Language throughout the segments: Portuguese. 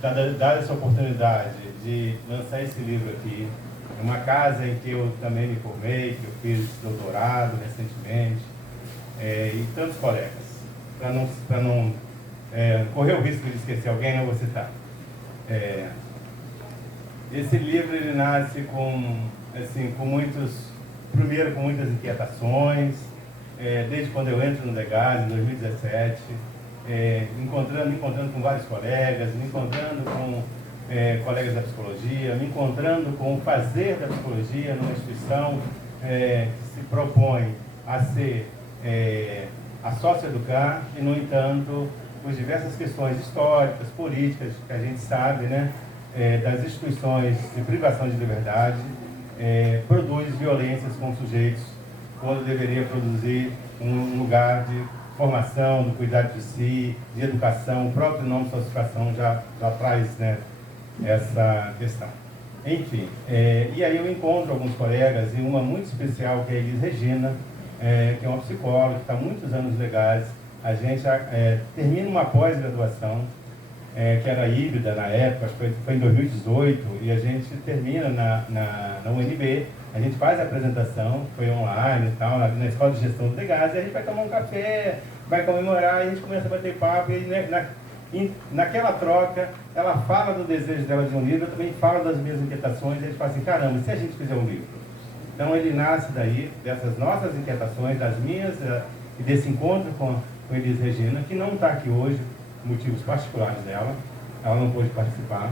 dada essa oportunidade de lançar esse livro aqui, uma casa em que eu também me formei, que eu fiz doutorado recentemente, e tantos colegas, para não correr o risco de esquecer alguém, não vou citar. Esse livro ele nasce primeiro com muitas inquietações, desde quando eu entro no DEGAS, em 2017, me encontrando com vários colegas, me encontrando com colegas da psicologia, me encontrando com o fazer da psicologia numa instituição que se propõe a ser a socioeducar e, no entanto, com diversas questões históricas, políticas, que a gente sabe, né, das instituições de privação de liberdade, produz violências com sujeitos, quando deveria produzir um lugar de formação, do cuidado de si, de educação. O próprio nome socioeducação já traz, né, essa questão. Enfim, e aí eu encontro alguns colegas, e uma muito especial, que é a Elis Regina, que é uma psicóloga, que está há muitos anos legais. A gente termina uma pós-graduação, que era híbrida na época, acho que foi em 2018, e a gente termina na UNB, a gente faz a apresentação, foi online e tal, na Escola de Gestão do DEGAS, e a gente vai tomar um café, vai comemorar, e a gente começa a bater papo, e naquela troca, ela fala do desejo dela de um livro, eu também falo das minhas inquietações, e a gente fala assim, caramba, e se a gente fizer um livro? Então ele nasce daí, dessas nossas inquietações, das minhas, e desse encontro com Elis Regina, que não está aqui hoje, motivos particulares dela, ela não pôde participar.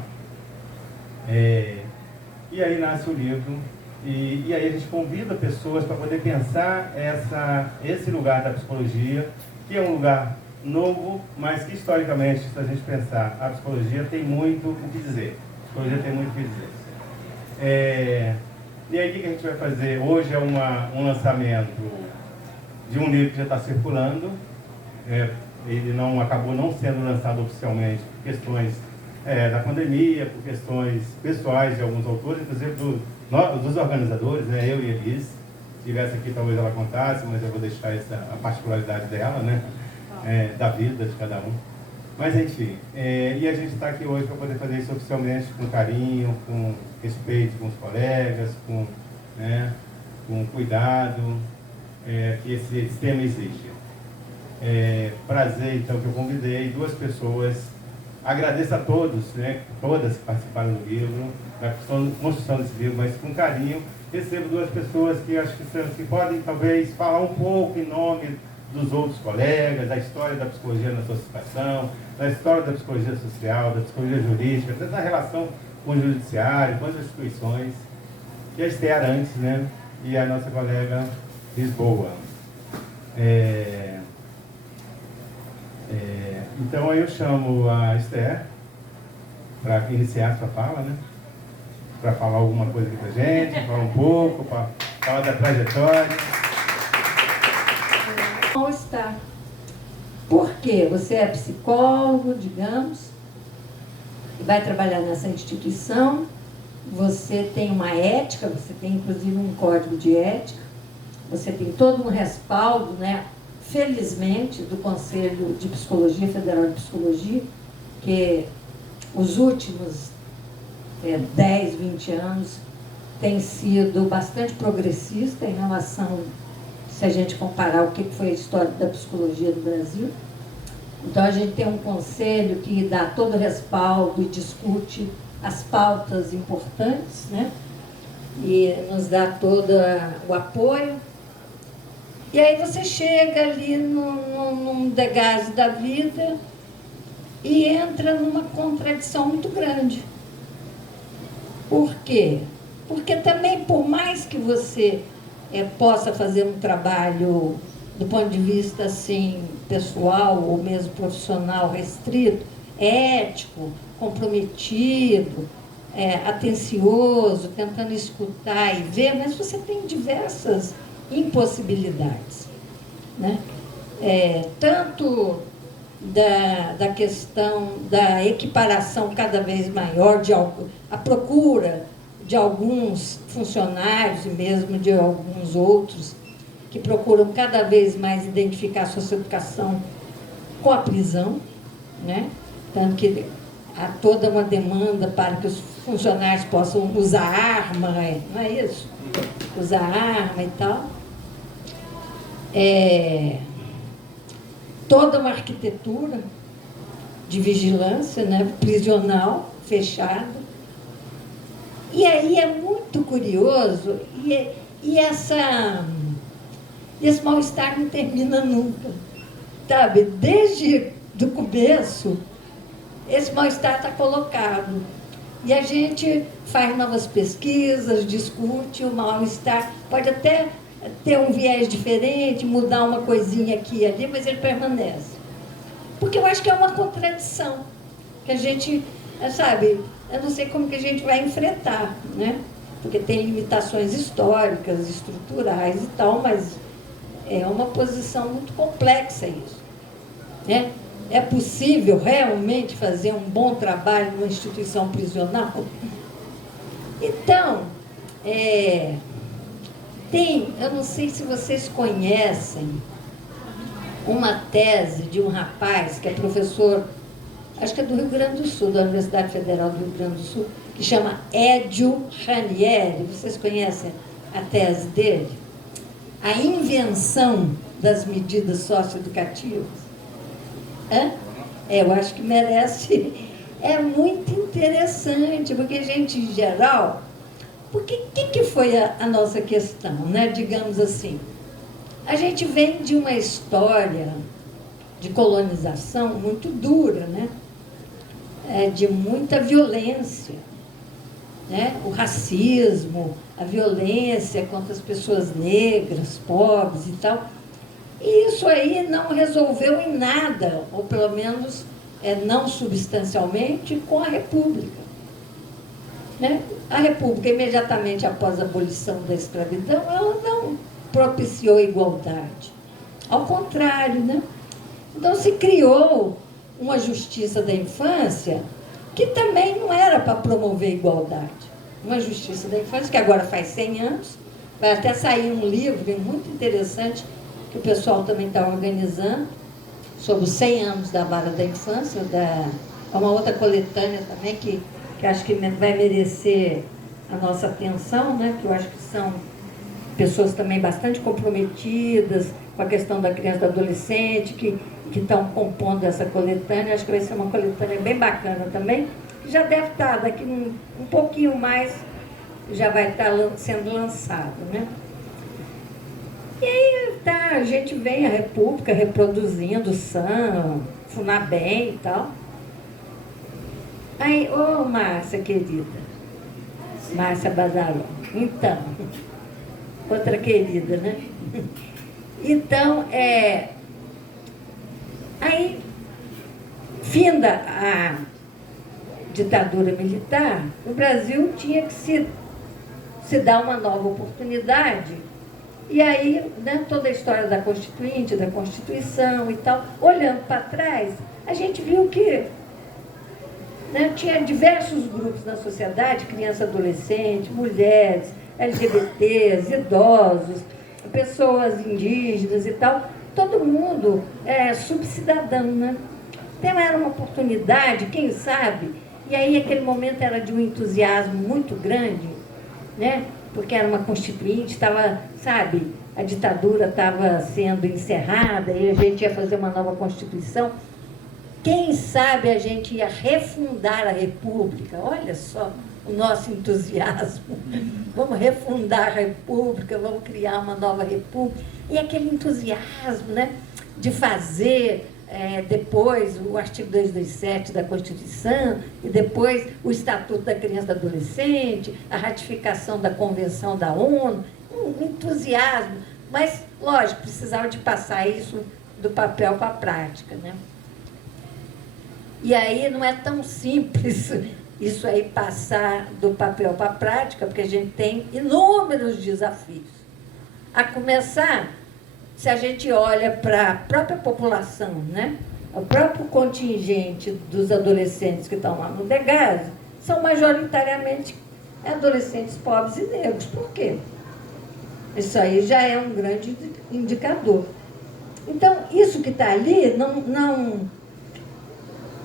E aí nasce o livro, e aí a gente convida pessoas para poder pensar esse lugar da psicologia, que é um lugar novo, mas que historicamente, se a gente pensar, a psicologia tem muito o que dizer. A psicologia tem muito o que dizer. E aí o que a gente vai fazer? Hoje é um lançamento de um livro que já está circulando. Ele acabou não sendo lançado oficialmente por questões da pandemia, por questões pessoais de alguns autores, inclusive dos organizadores, né? Eu e Elis. Se estivesse aqui, talvez ela contasse, mas eu vou deixar a particularidade dela, né? Da vida de cada um. Mas, enfim, e a gente está aqui hoje para poder fazer isso oficialmente com carinho, com respeito com os colegas, com cuidado, que esse tema exige. Prazer, então, que eu convidei duas pessoas. Agradeço a todos, né, todas que participaram do livro, na construção desse livro, mas com carinho. Recebo duas pessoas que acho que podem, talvez, falar um pouco em nome dos outros colegas, da história da psicologia na socialização, da história da psicologia social, da psicologia jurídica, da relação com o judiciário, com as instituições, que é a Esther Arantes, né, e a nossa colega Lisboa. Então aí eu chamo a Esther para iniciar a sua fala, né? Para falar alguma coisa aqui para a gente, falar um pouco, para falar da trajetória. Como está? Porque você é psicólogo, digamos, vai trabalhar nessa instituição, você tem uma ética, você tem inclusive um código de ética, você tem todo um respaldo, né? Felizmente, do Conselho de Psicologia, Federal de Psicologia, que os últimos 10, 20 anos tem sido bastante progressista em relação, se a gente comparar o que foi a história da psicologia do Brasil. Então, a gente tem um conselho que dá todo o respaldo e discute as pautas importantes, né? E nos dá todo o apoio. E aí você chega ali num DEGAS da vida e entra numa contradição muito grande. Por quê? Porque também, por mais que você possa fazer um trabalho do ponto de vista assim, pessoal ou mesmo profissional restrito, ético, comprometido, atencioso, tentando escutar e ver, mas você tem diversas impossibilidades, né? Tanto da questão da equiparação cada vez maior, a procura de alguns funcionários e mesmo de alguns outros que procuram cada vez mais identificar a socioeducação com a prisão, né? Tanto que há toda uma demanda para que os funcionários possam usar arma, não é isso? Usar arma e tal. Toda uma arquitetura de vigilância, né, prisional, fechada. E aí é muito curioso, e esse mal-estar não termina nunca, sabe? Desde o começo, esse mal-estar está colocado. E a gente faz novas pesquisas, discute o mal-estar, pode até ter um viés diferente, mudar uma coisinha aqui e ali, mas ele permanece. Porque eu acho que é uma contradição, que a gente, sabe, eu não sei como que a gente vai enfrentar, né? Porque tem limitações históricas, estruturais e tal, mas é uma posição muito complexa isso, né? É possível realmente fazer um bom trabalho numa instituição prisional? Então, eu não sei se vocês conhecem uma tese de um rapaz que é professor, acho que é do Rio Grande do Sul, da Universidade Federal do Rio Grande do Sul, que chama Edio Ranieri. Vocês conhecem a tese dele? A invenção das medidas socioeducativas. Eu acho que merece. É muito interessante, porque a gente, em geral, porque que foi a nossa questão, né? Digamos assim, a gente vem de uma história de colonização muito dura, né? De muita violência, né? O racismo, a violência contra as pessoas negras, pobres e tal. E isso aí não resolveu em nada, ou pelo menos não substancialmente, com a República. Né? A República, imediatamente após a abolição da escravidão, ela não propiciou igualdade. Ao contrário, né? Então se criou uma justiça da infância que também não era para promover igualdade. Uma justiça da infância que agora faz 100 anos, vai até sair um livro muito interessante que o pessoal também está organizando, sobre os 100 anos da Vara da Infância, uma outra coletânea também, que acho que vai merecer a nossa atenção, né? Que eu acho que são pessoas também bastante comprometidas com a questão da criança e do adolescente, que estão compondo essa coletânea. Acho que vai ser uma coletânea bem bacana também, que já deve estar, daqui um pouquinho mais, já vai estar sendo lançado, né? E aí a gente vem, a República, reproduzindo o SAM, FUNABEM e tal. Aí, Márcia, querida, Márcia Bazaró, então, outra querida, né? Então, aí, finda a ditadura militar, o Brasil tinha que se dar uma nova oportunidade. E aí, né, toda a história da Constituinte, da Constituição e tal, olhando para trás, a gente viu que, né, tinha diversos grupos na sociedade, criança, adolescente, mulheres, LGBTs, idosos, pessoas indígenas e tal, todo mundo subcidadão, né? Então era uma oportunidade, quem sabe, e aí aquele momento era de um entusiasmo muito grande, né? Porque era uma constituinte, estava, sabe, a ditadura estava sendo encerrada e a gente ia fazer uma nova Constituição. Quem sabe a gente ia refundar a República? Olha só o nosso entusiasmo. Vamos refundar a República, vamos criar uma nova República. E aquele entusiasmo, né, de fazer depois o artigo 227 da Constituição, e depois o Estatuto da Criança e do Adolescente, a ratificação da Convenção da ONU, um entusiasmo. Mas, lógico, precisava de passar isso do papel para a prática, né? E aí não é tão simples isso aí passar do papel para a prática, porque a gente tem inúmeros desafios. A começar, se a gente olha para a própria população, né? O próprio contingente dos adolescentes que estão lá no DEGASE são majoritariamente adolescentes pobres e negros. Por quê? Isso aí já é um grande indicador. Então, isso que está ali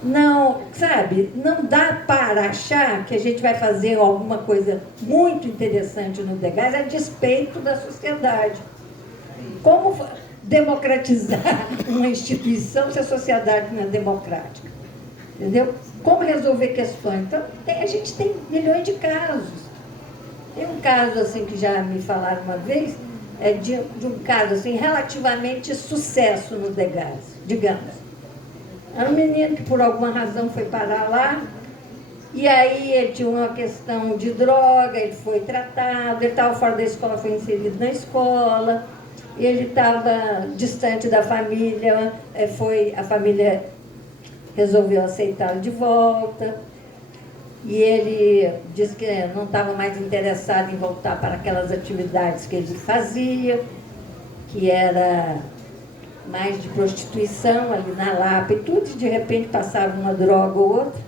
não, sabe, não dá para achar que a gente vai fazer alguma coisa muito interessante no DEGAS a despeito da sociedade. Como democratizar uma instituição se a sociedade não é democrática? Entendeu? Como resolver questões? Então, a gente tem milhões de casos. Tem um caso assim que já me falaram uma vez, de um caso assim, relativamente sucesso no DEGAS, digamos. Era um menino que por alguma razão foi parar lá, e aí ele tinha uma questão de droga, ele foi tratado, ele estava fora da escola, foi inserido na escola, ele estava distante da família, a família resolveu aceitá-lo de volta, e ele disse que não estava mais interessado em voltar para aquelas atividades que ele fazia, que era mais de prostituição ali na Lapa e tudo, e de repente passava uma droga ou outra.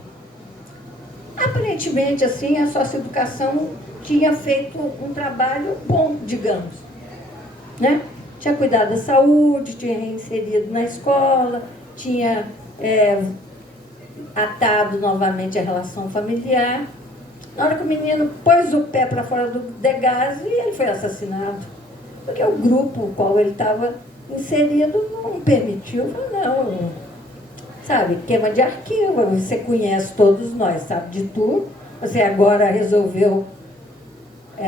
Aparentemente, assim, a socioeducação tinha feito um trabalho bom, digamos, né? Tinha cuidado da saúde, tinha reinserido na escola, tinha atado novamente a relação familiar. Na hora que o menino pôs o pé para fora do DEGAS, ele foi assassinado. Porque o grupo o qual ele estava inserido não permitiu, não. Sabe, queima de arquivo, você conhece todos nós, sabe de tudo. Você agora resolveu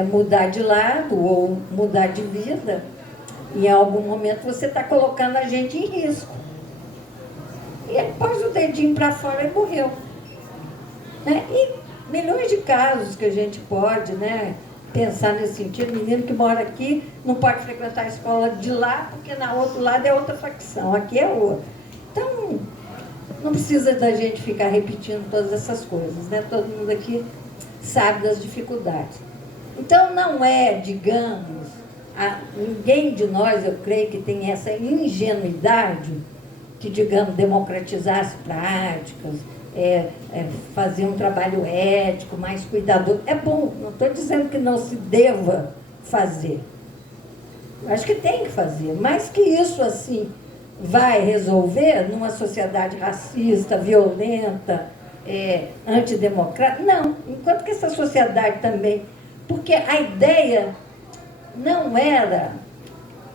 mudar de lado ou mudar de vida. Em algum momento você está colocando a gente em risco. E ele pôs o dedinho para fora e morreu. Né? E milhões de casos que a gente pode, né, pensar nesse sentido. Menino que mora aqui não pode frequentar a escola de lá, porque na outro lado é outra facção, aqui é outra. Então, não precisa da gente ficar repetindo todas essas coisas, né? Todo mundo aqui sabe das dificuldades. Então, não é, digamos, ninguém de nós, eu creio, que tem essa ingenuidade que, digamos, democratizasse práticas, fazer um trabalho ético, mais cuidadoso. É bom, não estou dizendo que não se deva fazer. Eu acho que tem que fazer, mas que isso, assim, vai resolver numa sociedade racista, violenta, antidemocrática? Não. Enquanto que essa sociedade também... Porque a ideia não era...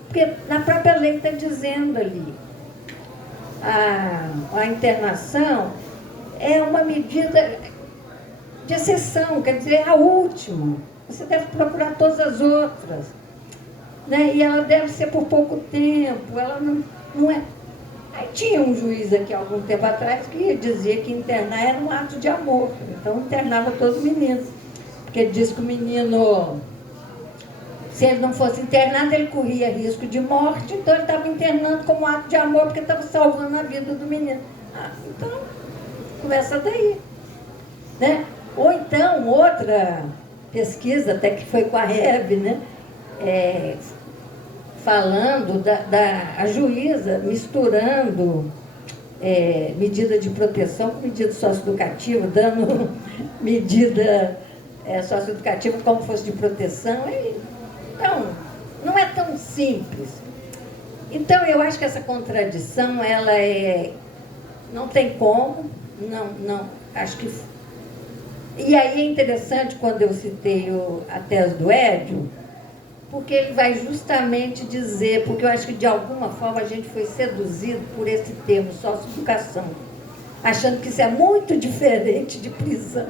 Porque na própria lei está dizendo ali, a internação é uma medida de exceção, quer dizer, é a última. Você deve procurar todas as outras. Né? E ela deve ser por pouco tempo, ela não é... Aí tinha um juiz aqui, algum tempo atrás, que dizia que internar era um ato de amor. Então, internava todo menino. Porque ele disse que o menino, se ele não fosse internado, ele corria risco de morte. Então, ele estava internando como ato de amor, porque estava salvando a vida do menino. Então, começa daí. Né? Ou então, outra pesquisa, até que foi com a Hebe, né? Falando a juíza misturando medida de proteção com medida socioeducativa, dando medida socioeducativa como fosse de proteção. Então, não é tão simples. Então, eu acho que essa contradição, ela não tem como, não, acho que... E aí é interessante quando eu citei a tese do Édio, porque ele vai justamente dizer, porque eu acho que de alguma forma a gente foi seduzido por esse termo, socioeducação, achando que isso é muito diferente de prisão.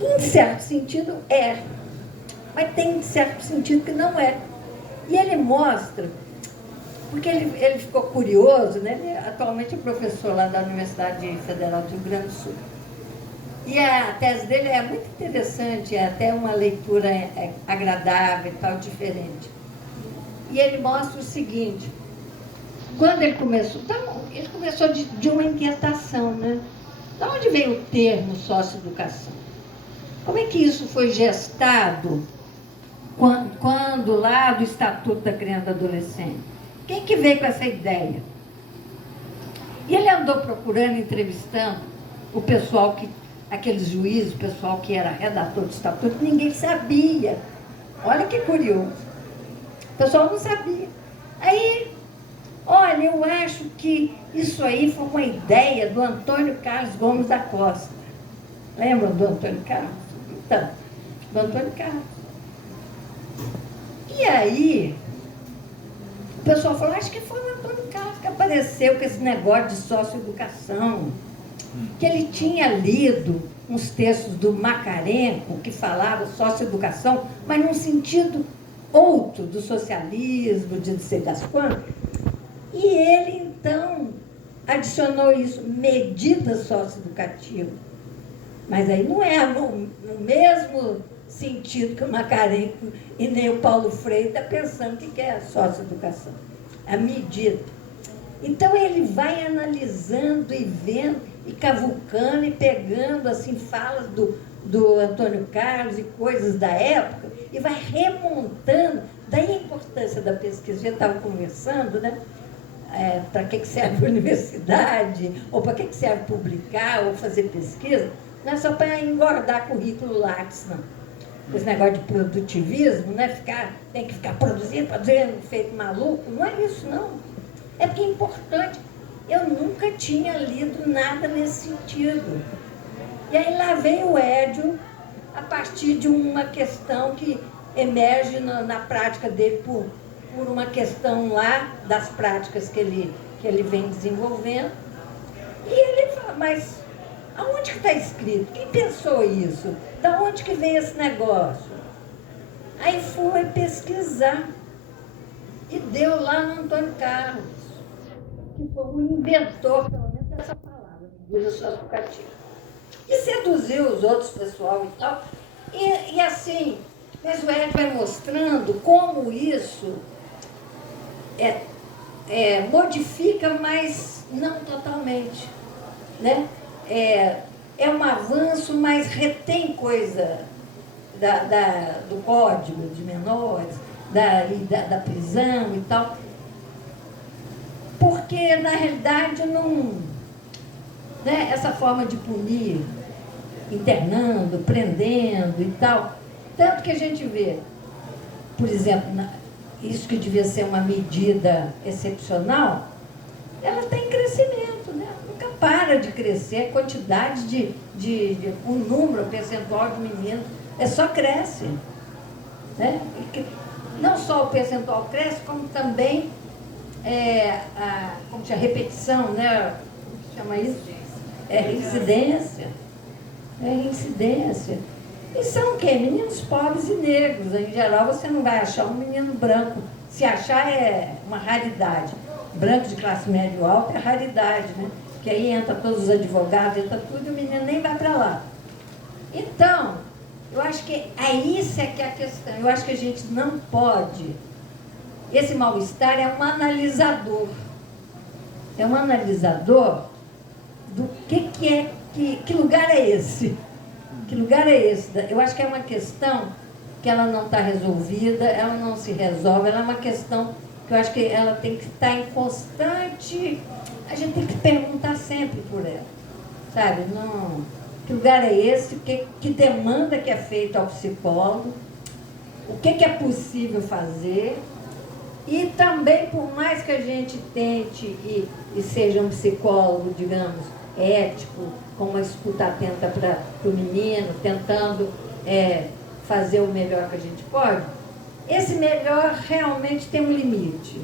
Em certo sentido mas tem certo sentido que não é. E ele mostra, porque ele ficou curioso, né? Ele atualmente é professor lá da Universidade Federal do Rio Grande do Sul. E a tese dele é muito interessante, é até uma leitura agradável e tal, diferente. E ele mostra o seguinte, quando ele começou de uma inquietação, né? De onde veio o termo socioeducação? Como é que isso foi gestado quando lá do Estatuto da Criança e do Adolescente? Quem que veio com essa ideia? E ele andou procurando, entrevistando o pessoal aqueles juízes, o pessoal que era redator do estatuto, ninguém sabia. Olha que curioso. O pessoal não sabia. Aí Olha, eu acho que isso aí foi uma ideia do Antônio Carlos Gomes da Costa. Lembram do Antônio Carlos? Então, do Antônio Carlos. E aí, o pessoal falou, acho que foi o Antônio Carlos que apareceu com esse negócio de socioeducação, que ele tinha lido uns textos do Macarenco que falava socioeducação, mas num sentido outro do socialismo, de não sei das quantas. E ele, então, adicionou isso, medida socioeducativa. Mas aí não é no mesmo sentido que o Macarenco e nem o Paulo Freire está pensando que é a socioeducação. A medida. Então ele vai analisando e vendo, e cavucando, e pegando assim, falas do Antônio Carlos e coisas da época, e vai remontando. Daí a importância da pesquisa. A gente estava conversando, né? Para que serve a universidade, ou para que serve publicar, ou fazer pesquisa. Não é só para engordar currículo Lattes, não. Esse negócio de produtivismo, né? Tem que ficar produzindo, feito maluco. Não é isso, não. É porque é importante. Eu nunca tinha lido nada nesse sentido. E aí lá vem o Edio, a partir de uma questão que emerge na prática dele por uma questão lá das práticas que ele vem desenvolvendo. E ele fala, mas aonde que está escrito? Quem pensou isso? Da onde que vem esse negócio? Aí foi pesquisar e deu lá no Antônio Carlos, que foi o inventor, pelo menos, dessa palavra, medida socioeducativa. E seduziu os outros pessoal e tal. E assim, mas o Ed vai mostrando como isso modifica, mas não totalmente, né? É um avanço, mas retém coisa do código de menores, da prisão e tal. Porque, na realidade, não, né, essa forma de punir, internando, prendendo e tal, tanto que a gente vê, por exemplo, isso que devia ser uma medida excepcional, ela está em crescimento, né? Nunca para de crescer, a quantidade o número, o percentual de meninos, só cresce. Né? Não só o percentual cresce, como também como a repetição, né? Como chama isso? Reincidência. Reincidência. E são o quê? Meninos pobres e negros. Em geral, você não vai achar um menino branco. Se achar, é uma raridade. Branco de classe média alta é raridade, né? Que aí entra todos os advogados, entra tudo, e o menino nem vai para lá. Então, eu acho que isso é que é a questão. Eu acho que a gente não pode... Esse mal-estar é um analisador. É um analisador do que lugar é esse? Que lugar é esse? Eu acho que é uma questão que ela não está resolvida, ela não se resolve, ela é uma questão que eu acho que ela tem que estar em constante... A gente tem que perguntar sempre por ela, sabe? Não, que lugar é esse? Que demanda que é feita ao psicólogo? O que é possível fazer? E também, por mais que a gente tente e seja um psicólogo, digamos, ético, com uma escuta atenta para o menino, tentando fazer o melhor que a gente pode, esse melhor realmente tem um limite.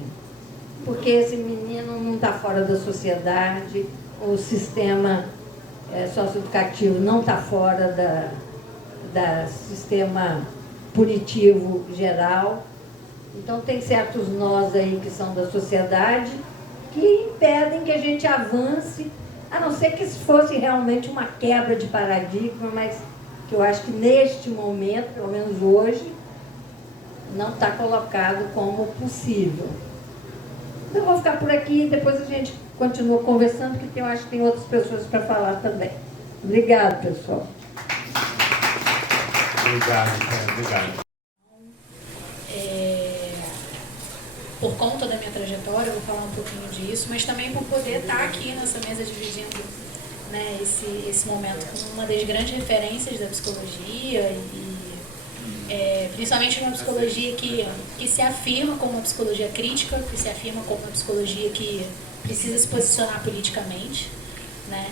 Porque esse menino não está fora da sociedade, o sistema socioeducativo não está fora do sistema punitivo geral. Então, tem certos nós aí que são da sociedade que impedem que a gente avance, a não ser que isso fosse realmente uma quebra de paradigma, mas que eu acho que neste momento, pelo menos hoje, não está colocado como possível. Eu vou ficar por aqui e depois a gente continua conversando, porque eu acho que tem outras pessoas para falar também. Obrigada, pessoal. Obrigado. Por conta da minha trajetória, eu vou falar um pouquinho disso, mas também por poder estar aqui nessa mesa dividindo, né, esse momento com uma das grandes referências da psicologia e Principalmente uma psicologia que se afirma como uma psicologia crítica, que se afirma como uma psicologia que precisa se posicionar politicamente, né?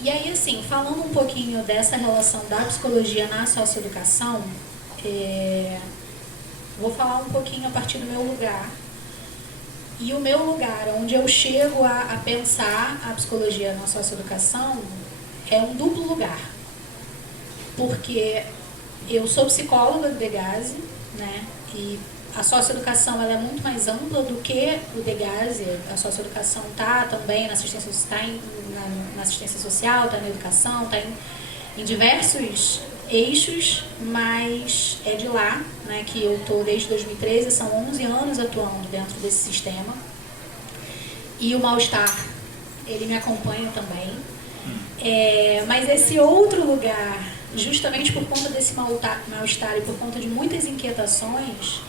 E aí, assim, falando um pouquinho dessa relação da psicologia na socioeducação, vou falar um pouquinho a partir do meu lugar. E o meu lugar, onde eu chego a pensar a psicologia na socioeducação, é um duplo lugar. Porque eu sou psicóloga do Degaze, né? E a socioeducação ela é muito mais ampla do que o Degaze. A socioeducação está também na assistência, na assistência social, está na educação, está em diversos eixos, mas é de lá, né, que eu estou desde 2013, são 11 anos atuando dentro desse sistema. E o mal-estar, ele me acompanha também. Mas esse outro lugar, justamente por conta desse mal-estar e por conta de muitas inquietações,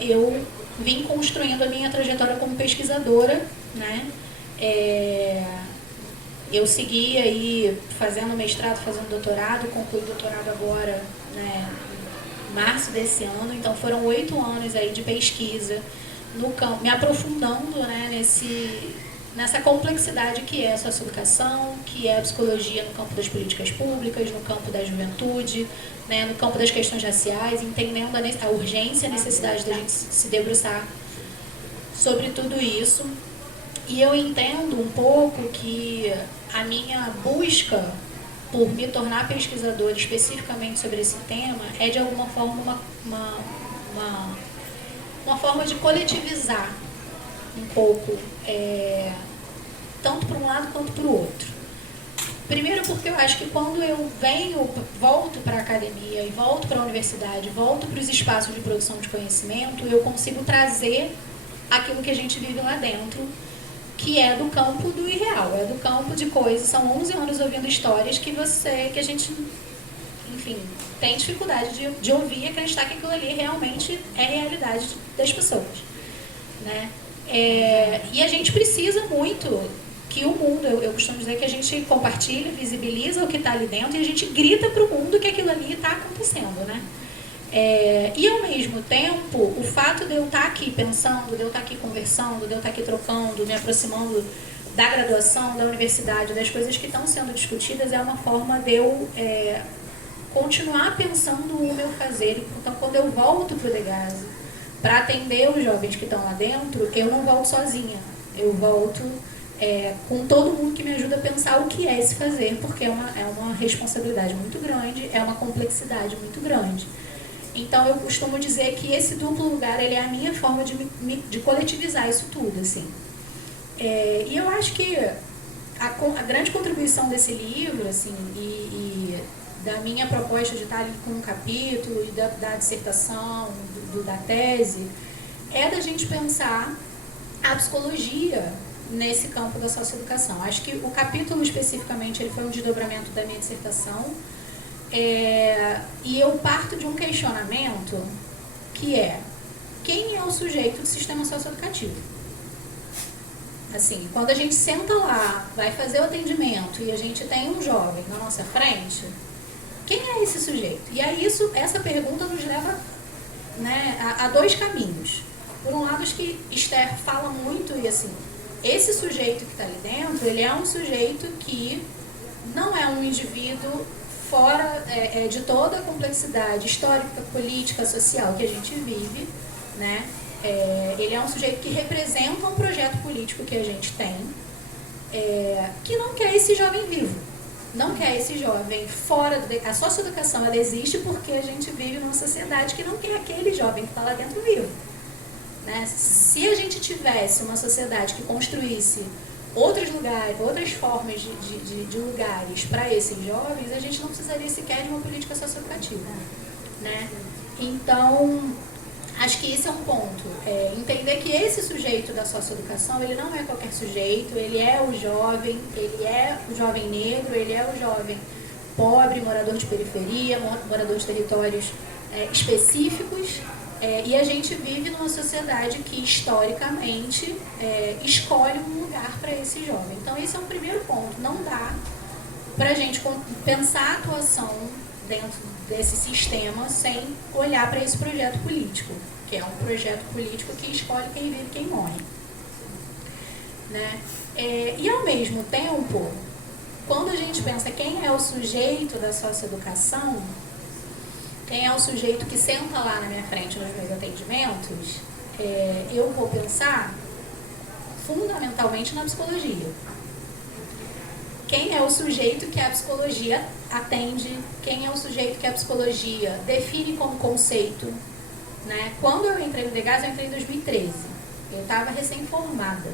eu vim construindo a minha trajetória como pesquisadora, né? Eu segui aí fazendo mestrado, fazendo doutorado, concluí doutorado agora, né, em março desse ano. Então foram 8 anos aí de pesquisa no campo, me aprofundando, né, nessa complexidade que é a socioeducação, que é a psicologia no campo das políticas públicas, no campo da juventude, né, no campo das questões raciais, entendendo a urgência e a necessidade da gente se debruçar sobre tudo isso. E eu entendo um pouco que a minha busca por me tornar pesquisadora especificamente sobre esse tema é de alguma forma uma forma de coletivizar um pouco, tanto para um lado quanto para o outro. Primeiro porque eu acho que quando eu volto para a academia e volto para a universidade, volto para os espaços de produção de conhecimento, eu consigo trazer aquilo que a gente vive lá dentro, que é do campo do irreal, é do campo de coisas. São 11 anos ouvindo histórias que a gente, enfim, tem dificuldade de ouvir e acreditar que aquilo ali realmente é realidade das pessoas, né? E a gente precisa muito que o mundo, eu costumo dizer que a gente compartilha, visibiliza o que está ali dentro e a gente grita para o mundo que aquilo ali está acontecendo, né? E ao mesmo tempo, o fato de eu estar aqui pensando, de eu estar aqui conversando, de eu estar aqui trocando, me aproximando da graduação, da universidade, das coisas que estão sendo discutidas, é uma forma de eu continuar pensando o meu fazer. Então, quando eu volto para o Degaze para atender os jovens que estão lá dentro, eu não volto sozinha, eu volto com todo mundo que me ajuda a pensar o que é esse fazer, porque é uma responsabilidade muito grande, é uma complexidade muito grande. Então, eu costumo dizer que esse duplo lugar ele é a minha forma de coletivizar isso tudo, assim. E eu acho que a grande contribuição desse livro, assim, e da minha proposta de estar ali com um capítulo, e da dissertação, da tese, é da gente pensar a psicologia nesse campo da socioeducação. Acho que o capítulo, especificamente, ele foi um desdobramento da minha dissertação. E eu parto de um questionamento que é: quem é o sujeito do sistema socioeducativo? Assim, quando a gente senta lá, vai fazer o atendimento e a gente tem um jovem na nossa frente, quem é esse sujeito? E aí essa pergunta nos leva, né, a dois caminhos. Por um lado, acho que Esther fala muito, e assim, esse sujeito que está ali dentro, ele é um sujeito que não é um indivíduo fora de toda a complexidade histórica, política, social que a gente vive, né? Ele é um sujeito que representa um projeto político que a gente tem, que não quer esse jovem vivo, não quer esse jovem fora a socioeducação. Ela existe porque a gente vive numa sociedade que não quer aquele jovem que está lá dentro vivo, né? Se a gente tivesse uma sociedade que construísse outros lugares, outras formas de lugares para esses jovens, a gente não precisaria sequer de uma política socioeducativa, né? Então, acho que esse é um ponto. Entender que esse sujeito da socioeducação, ele não é qualquer sujeito, ele é o jovem negro, ele é o jovem pobre, morador de periferia, morador de territórios específicos. E a gente vive numa sociedade que, historicamente, escolhe um lugar para esse jovem. Então, esse é o primeiro ponto. Não dá para a gente pensar a atuação dentro desse sistema sem olhar para esse projeto político, que é um projeto político que escolhe quem vive e quem morre. Né? E ao mesmo tempo, quando a gente pensa quem é o sujeito da socioeducação, quem é o sujeito que senta lá na minha frente nos meus atendimentos, eu vou pensar fundamentalmente na psicologia. Quem é o sujeito que a psicologia atende, quem é o sujeito que a psicologia define como conceito. Né? Quando eu entrei no DEGAS, eu entrei em 2013. Eu estava recém-formada.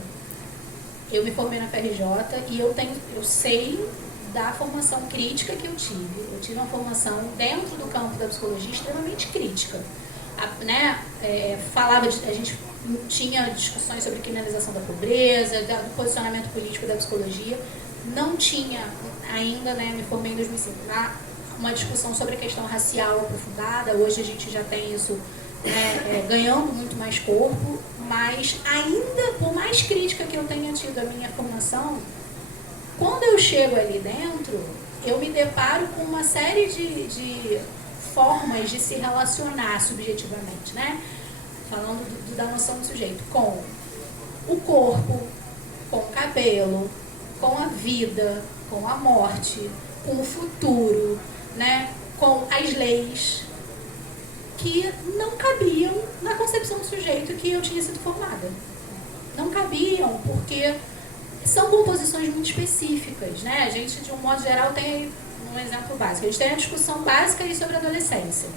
Eu me formei na FRJ e eu sei da formação crítica que eu tive. Eu tive uma formação dentro do campo da psicologia extremamente crítica. A gente tinha discussões sobre criminalização da pobreza, do posicionamento político da psicologia. Não tinha ainda, né, me formei em 2005, uma discussão sobre a questão racial aprofundada. Hoje a gente já tem isso ganhando muito mais corpo, mas ainda, por mais crítica que eu tenha tido a minha formação, quando eu chego ali dentro, eu me deparo com uma série de formas de se relacionar subjetivamente, né? Falando da noção do sujeito, com o corpo, com o cabelo, com a vida, com a morte, com o futuro, né? Com as leis, que não cabiam na concepção do sujeito que eu tinha sido formada. Não cabiam, porque são composições muito específicas, né? A gente, de um modo geral, tem um exemplo básico. A gente tem a discussão básica aí sobre a adolescência.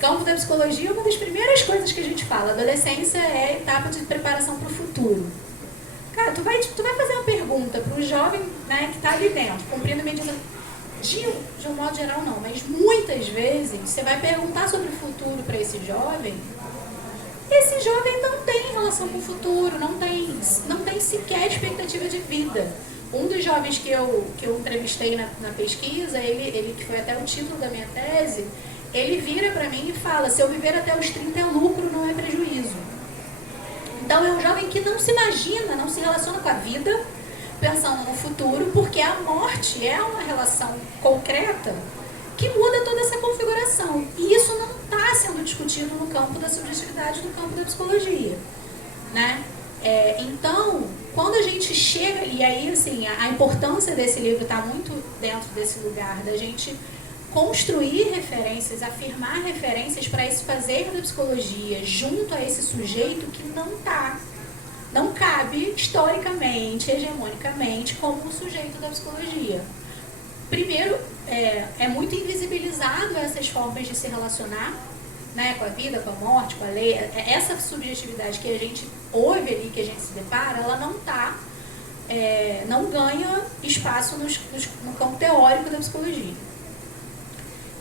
Campo da psicologia, uma das primeiras coisas que a gente fala, adolescência é a etapa de preparação para o futuro. Cara, tu vai fazer uma pergunta para o jovem, né, que está ali dentro, cumprindo medida. De um modo geral não, mas muitas vezes você vai perguntar sobre o futuro para esse jovem não tem relação com o futuro, não tem sequer expectativa de vida. Um dos jovens que eu entrevistei na pesquisa, ele que foi até o título da minha tese, ele vira para mim e fala: se eu viver até os 30 é lucro, não é prejuízo. Então é um jovem que não se imagina, não se relaciona com a vida, pensando no futuro, porque a morte é uma relação concreta que muda toda essa configuração. E isso não está sendo discutido no campo da subjetividade, no campo da psicologia. Né? Então, quando a gente chega, e aí assim, a importância desse livro está muito dentro desse lugar da gente construir referências, afirmar referências para esse fazer da psicologia junto a esse sujeito que não cabe historicamente, hegemonicamente, como o sujeito da psicologia. Primeiro, é muito invisibilizado essas formas de se relacionar, né, com a vida, com a morte, com a lei. Essa subjetividade que a gente ouve ali, que a gente se depara, ela não ganha espaço no campo teórico da psicologia.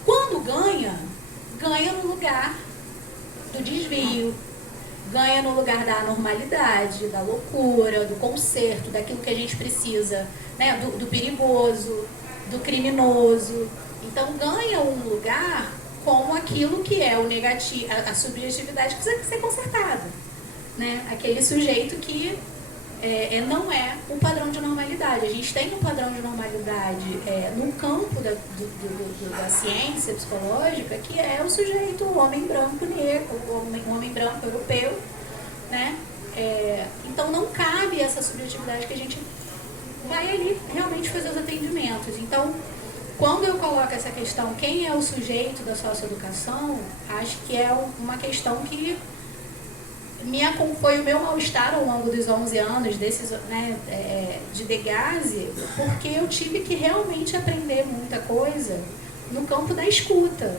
Quando ganha no lugar do desvio, ganha no lugar da anormalidade, da loucura, do conserto, daquilo que a gente precisa, né, do perigoso, do criminoso. Então ganha um lugar como aquilo que é o negativo, a subjetividade que precisa ser consertada, né? Aquele sujeito que não é o padrão de normalidade. A gente tem um padrão de normalidade no campo da ciência psicológica, que é o sujeito, o homem branco negro, o homem branco europeu, né? Então não cabe essa subjetividade que a gente vai ali realmente fazer os atendimentos. Então, quando eu coloco essa questão, quem é o sujeito da socioeducação, acho que é uma questão que foi o meu mal-estar ao longo dos 11 anos de DEGASE, porque eu tive que realmente aprender muita coisa no campo da escuta,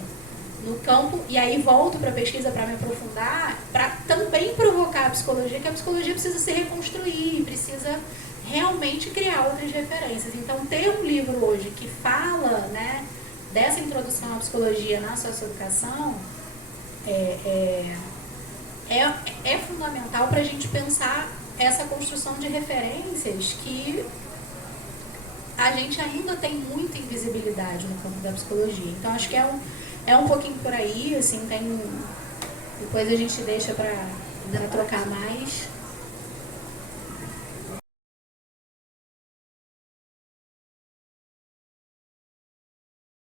no campo, e aí volto para a pesquisa para me aprofundar, para também provocar a psicologia, que a psicologia precisa se reconstruir, precisa realmente criar outras referências. Então, ter um livro hoje que fala, né, dessa introdução à psicologia na socioeducação é fundamental para a gente pensar essa construção de referências que a gente ainda tem muita invisibilidade no campo da psicologia. Então, acho que é um pouquinho por aí, assim, depois a gente deixa para trocar mais.